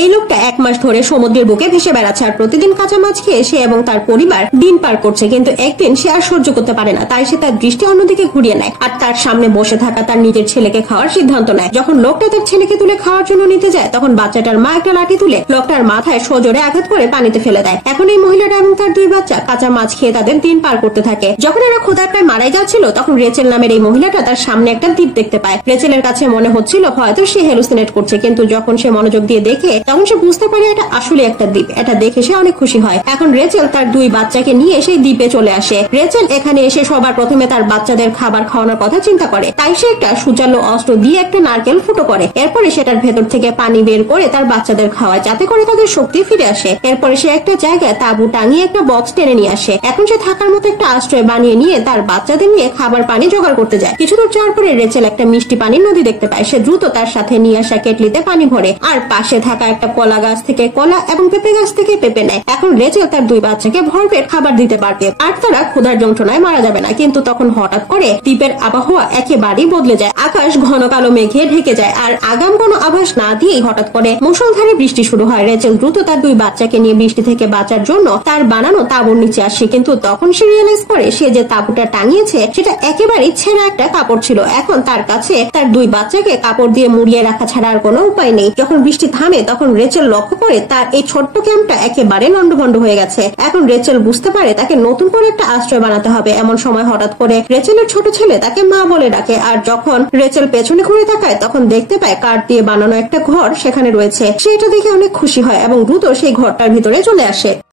এই লোকটা 1 মাস ধরে সমুদ্রের বুকে ভেসে বেড়াচ্ছে আর প্রতিদিন কাঁচা মাছ খেয়ে সে এবং তার পরিবার দিন পার করছে, কিন্তু একদিন সে আর সহ্য করতে পারে না, তাই সে তার দৃষ্টি অন্যদিকে ঘুরিয়ে নেয় আর তার সামনে বসে থাকা তার নিজের ছেলেকে খাওয়ার সিদ্ধান্ত নেয়। যখন লোকটা তার ছেলেকে তুলে খাওয়ার জন্য নিতে যায় তখন বাচ্চাটার মা একটা লাঠি তুলে লোকটার মাথায় সজোরে আঘাত করে পানিতে ফেলে দেয়। এখন এই মহিলাটা এবং তার 2 বাচ্চা কাঁচা মাছ খেয়ে তাদের দিন পার করতে থাকে। যখন এরা ক্ষুধায় প্রায় মারাই যাচ্ছিল তখন রেচেল নামের এই মহিলাটা তার সামনে একটা দ্বীপ দেখতে পায়। রেচেলের কাছে মনে হচ্ছিল হয়তো সে হ্যালুসিনেট করছে, কিন্তু যখন সে মনোযোগ দিয়ে দেখে তখন সে বুঝতে পারে এটা আসলে একটা দ্বীপ। এটা দেখে সে অনেক খুশি হয়। এখন রেচেল তার 2 বাচ্চাকে নিয়ে সেই দ্বীপে চলে আসে। রেচেল এখানে এসে সবার প্রথমে তার বাচ্চাদের খাবার খাওয়ানোর কথা চিন্তা করে, তাই সে একটা সুচালো অস্ত্র দিয়ে একটা নারকেল ফুটো করে। এরপরে সেটার ভেতর থেকে পানি বের করে তার বাচ্চাদের খাওয়ায় যাতে করে তাদের শক্তি ফিরে আসে। এরপরে সে একটা জায়গায় তাঁবু টাঙিয়ে একটা বক্স টেনে নিয়ে আসে। এখন সে থাকার মতো একটা আশ্রয় বানিয়ে নিয়ে তার বাচ্চাদের নিয়ে খাবার পানি জোগাড় করতে যায়। কিছু দূর যাওয়ার পরে রেচেল একটা মিষ্টি পানির নদী দেখতে পায়। সে দ্রুত তার সাথে নিয়ে আসা কেটলিতে পানি ভরে আর পাশে থাকা একটা কলা গাছ থেকে কলা এবং পেঁপে গাছ থেকে পেঁপে নেয়। এখন রেচেল তার 2 বাচ্চাকে ভরপেট খাবার দিতে পারবে আর তারা ক্ষুধার যন্ত্রণায় মারা যাবে না। কিন্তু তখন হঠাৎ করে দ্বীপের আবহাওয়া একেবারেই বদলে যায়। আকাশ ঘন কালো মেঘে ঢেকে যায় আর আগাম কোনো আভাস না দিয়েই হঠাৎ করে মুষলধারে বৃষ্টি শুরু হয়। রেচেল দ্রুত তার 2 বাচ্চাকে নিয়ে বৃষ্টি থেকে বাঁচার জন্য তার বানানো তাঁবুর নিচে আসে, কিন্তু তখন সে রিয়েলাইজ করে সে যে তাঁবুটা টাঙিয়েছে সেটা একেবারেই ছেঁড়া একটা কাপড় ছিল। এখন তার কাছে তার 2 বাচ্চাকে কাপড় দিয়ে মুড়িয়ে রাখা ছাড়া আর কোনো উপায় নেই। যখন বৃষ্টি থামে তখন রেচেল লক্ষ্য করে তার এই ছোট্ট ক্যাম্পটা একেবারে লন্ডভন্ড হয়ে গেছে। এখন রেচেল বুঝতে পারে তাকে নতুন করে একটা আশ্রয় বানাতে হবে। এমন সময় হঠাৎ করে রেচেলের ছোট ছেলে তাকে মা বলে ডাকে আর যখন রেচেল পেছনে ঘুরে তাকায় তখন দেখতে পায় কাঠ দিয়ে বানানো একটা ঘর সেখানে রয়েছে। সে এটা দেখে অনেক খুশি হয় এবং দ্রুত সেই ঘরটার ভিতরে চলে আসে।